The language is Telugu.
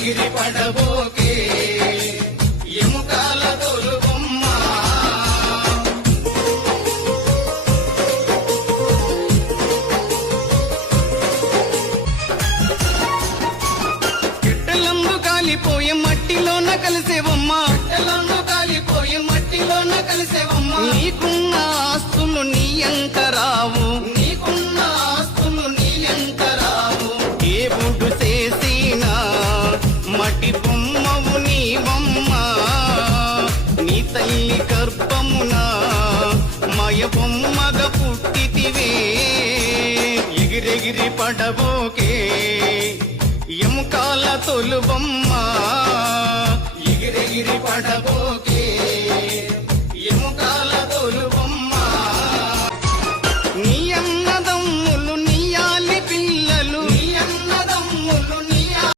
ఎగిరెగిరి పడబోకే ఎముకాల తొలుబొమ్మ గిట్టలందు కాలిపోయే మట్టిలోన కలిసేవమ్మ గిట్టలందు కాలిపోయే మట్టిలోన కలిసేవమ్మ నీకున్న ఆస్తులు నీ అంక రావు నీకున్న ఆస్తులు నీ అంక రావు ఏ బుడ్డు చేసినా మట్టి బొమ్మవు నీవమ్మ నీ తల్లి గర్భమున మయ బొమ్మగ పుట్టితివే ఎగిరెగిరి పడబోకే ఎముకాల తొలుబొమ్మ ఎగిరెగిరి పడబోకే ఎముకాల తొలుబొమ్మ